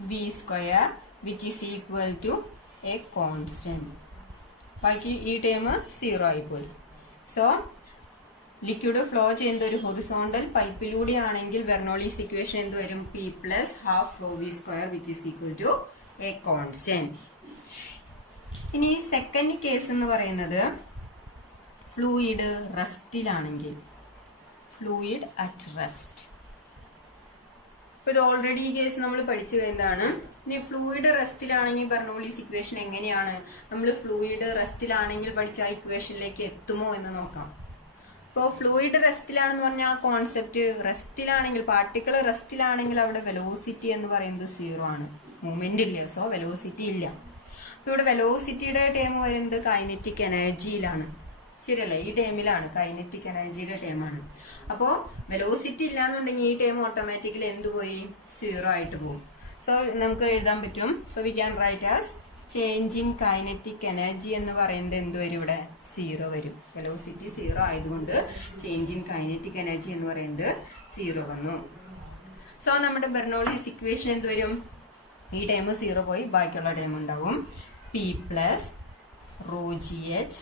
v square which is equal to a constant. ബാക്കി ഈ ടേം 0 ആയിപ്പോയി. സോ ലിക്വിഡ് ഫ്ലോ ചെയ്യുന്ന ഒരു ഹൊറിസോണ്ടൽ പൈപ്പിലൂടെയാണെങ്കിൽ ബെർണോളിസ് ഇക്വേഷൻ എന്ത് വരും? P plus half rho v square which is equal to a constant. ഇനി സെക്കൻഡ് കേസ് എന്ന് പറയുന്നത് ഫ്ലൂയിഡ് റെസ്റ്റിലാണെങ്കിൽ, ഫ്ലൂയിഡ് അറ്റ് റെസ്റ്റ്. ഇത് ഓൾറെഡി ഈ കേസ് നമ്മൾ പഠിച്ചു കഴിഞ്ഞതാണ്. ഇനി ഫ്ലൂയിഡ് റെസ്റ്റിലാണെങ്കിൽ ബെർണോളിസ് ഇക്വേഷൻ എങ്ങനെയാണ്? നമ്മൾ ഫ്ലൂയിഡ് റെസ്റ്റിലാണെങ്കിൽ പഠിച്ച ആ ഇക്വേഷനിലേക്ക് എത്തുമോ എന്ന് നോക്കാം. ഇപ്പോൾ ഫ്ലൂയിഡ് റെസ്റ്റിലാണെന്ന് പറഞ്ഞാൽ ആ കോൺസെപ്റ്റ്, റെസ്റ്റിലാണെങ്കിൽ പാർട്ടിക്കിൾ റെസ്റ്റിലാണെങ്കിൽ അവിടെ വെലോസിറ്റി എന്ന് പറയുന്നത് 0 ആണ്, മൂവ്മെന്റ് ഇല്ല, സോ വെലോസിറ്റി ഇല്ല. അപ്പൊ ഇവിടെ വെലോസിറ്റിയുടെ ടേം വരുന്നത് കൈനറ്റിക് എനർജിയിലാണ്, ശരിയല്ലേ? ഈ ടേമിലാണ്, കൈനറ്റിക് എനർജിയുടെ ടേമാണ്. അപ്പോ വെലോസിറ്റി ഇല്ലാന്നുണ്ടെങ്കിൽ ഈ ടേം ഓട്ടോമാറ്റിക്കലി എന്ത് പോയി? 0 ആയിട്ട് പോകും. സോ നമുക്ക് എഴുതാൻ പറ്റും. So we can write as change in kinetic energy എന്ന് പറയുന്നത് എന്ത് വരും? ഇവിടെ 0 വരും. വെലോസിറ്റി 0 ആയതുകൊണ്ട് ചേഞ്ച് ഇൻ കൈനറ്റിക് എനർജി എന്ന് പറയുന്നത് 0 വന്നു. സോ നമ്മുടെ ബെർണോളിസ് ഇക്വേഷൻ എന്ത് വരും? ഈ ടേം 0 പോയി, ബാക്കിയുള്ള ടേം ഉണ്ടാവും P plus ρgh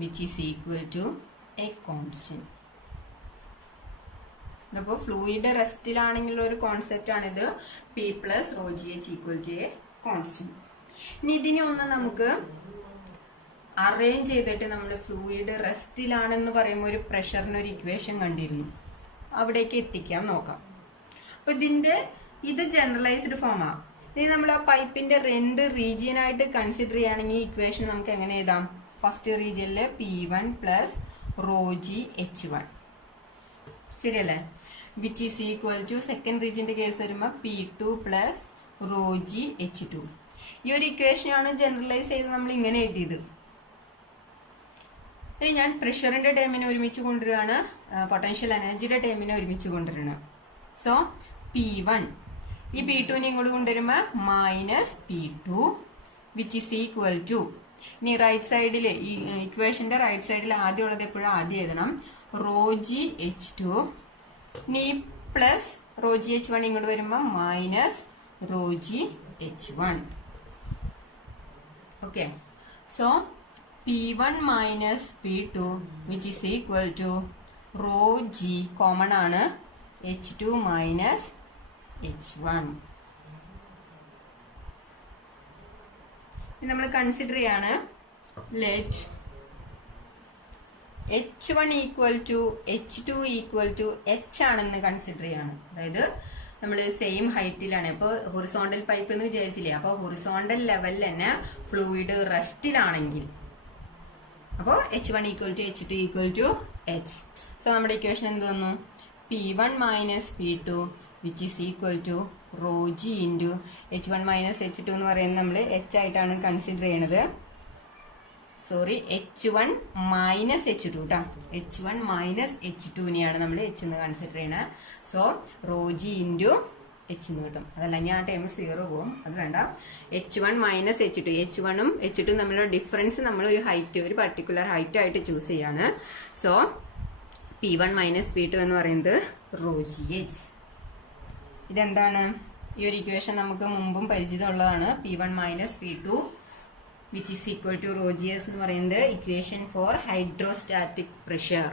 which is equal to a constant. അപ്പോൾ ഫ്ലൂയിഡ് റെസ്റ്റിലാണെങ്കിലുള്ള ഒരു കോൺസെപ്റ്റ് ആണിത്, P plus ρgh equal to a constant. ഇനി ഇതിനെ ഒന്ന് നമുക്ക് അറേഞ്ച് ചെയ്തിട്ട് നമ്മൾ ഫ്ലൂയിഡ് റെസ്റ്റിലാണെന്ന് പറയുമ്പോൾ ഒരു പ്രഷറിന് ഒരു ഇക്വേഷൻ കണ്ടിരുന്നു, അവിടേക്ക് എത്തിക്കാൻ നോക്കാം. അപ്പൊ ഇത് ജനറലൈസ്ഡ് ഫോമാ. ഇനി നമ്മൾ ആ പൈപ്പിന്റെ രണ്ട് റീജിയൻ ആയിട്ട് കൺസിഡർ ചെയ്യുകയാണെങ്കിൽ ഈ ഇക്വേഷൻ നമുക്ക് എങ്ങനെ എഴുതാം? ഫസ്റ്റ് റീജിയനില് P1 പ്ലസ് ρgh1, ശരിയല്ലേ? Which is equal to second റീജിയന്റെ കേസ് വരുമ്പോൾ P2 പ്ലസ് ρgh2. ഈ ഒരു ഇക്വേഷനാണ് ജനറലൈസ് ചെയ്ത് നമ്മൾ ഇങ്ങനെ എഴുതിയത്. ഇനി ഞാൻ പ്രഷറിന്റെ ടേമിനെ ഒരുമിച്ച് കൊണ്ടുവരികയാണ്, പൊട്ടൻഷ്യൽ എനർജിയുടെ ടേമിനെ ഒരുമിച്ച് കൊണ്ടുവരണം. സോ P1, ഈ P2നെ ഇങ്ങോട്ട് കൊണ്ടുവരുമ്പോൾ minus P2 which is equal to, ഇനി റൈറ്റ് സൈഡില് ഈ ഇക്വേഷന്റെ റൈറ്റ് സൈഡിൽ ആദ്യം ഉള്ളത് എപ്പോഴും ആദ്യം എഴുതണം, ρgh2. ഇനി പ്ലസ് ρgh1 ഇങ്ങോട്ട് വരുമ്പോൾ minus ρgh1. Okay, so P1 minus P2 which is equal to ρg, common ആണ്, h2 മൈനസ് h1. നമ്മൾ കൺസിഡർ ചെയ്യാണ് let h1 equal to h2 equal to h ആണെന്ന് കൺസിഡർ ചെയ്യാണ്. അതായത് നമ്മൾ സെയിം ഹൈറ്റിലാണ്. ഇപ്പോൾ ഹൊറിസോണ്ടൽ പൈപ്പ് എന്ന് വിചാരിച്ചില്ലേ, അപ്പോൾ ഹൊറിസോണ്ടൽ ലെവലിൽ തന്നെ ഫ്ലൂയിഡ് റെസ്റ്റിലാണെങ്കിൽ അപ്പോൾ h1 equal to h2 equal to h. So നമ്മുടെ ഇക്വേഷൻ എന്ത് വന്നു? P1 minus P2 which is equal to ρg into h1 minus h2 എന്ന് പറയുന്നത് നമ്മൾ h ആയിട്ടാണ് കൺസിഡർ ചെയ്യണത്. H1 minus H2 കേട്ടോ. H1 minus H2നെയാണ് നമ്മൾ H എന്ന് കൺസിഡർ ചെയ്യണത്. So raw G into H എന്ന് കിട്ടും. അതല്ല ഞാൻ ആ ടൈം 0 പോകും, അത് വേണ്ട. H1 മൈനസ് H2, H1ഉം H2 തമ്മിലുള്ള ഡിഫറൻസ് നമ്മൾ ഒരു ഹൈറ്റ്, ഒരു പർട്ടിക്കുലർ ഹൈറ്റ് ആയിട്ട് ചൂസ് ചെയ്യാണ്. സോ P1 മൈനസ് P2 എന്ന് പറയുന്നത് റോ ജി എച്ച്. ഇതെന്താണ്? ഈ ഒരു ഇക്വേഷൻ നമുക്ക് മുമ്പും പരിചിതമുള്ളതാണ്. P1 minus P2 which is equal to rho gs എന്ന് പറയുന്നത് ഇക്വേഷൻ ഫോർ ഹൈഡ്രോസ്റ്റാറ്റിക് പ്രഷർ.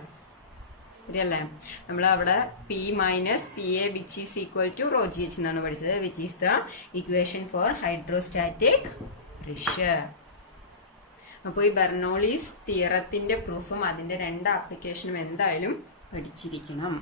ശരിയല്ലേ? നമ്മൾ അവിടെ P minus PA which is equal to rho gh എന്നാണ് പഠിച്ചത്, which is the equation for hydrostatic pressure. അപ്പോൾ ഈ ബെർണോളീസ് തിയറത്തിന്റെ പ്രൂഫും അതിന്റെ രണ്ട് ആപ്ലിക്കേഷനും എന്തായാലും പഠിച്ചിരിക്കണം.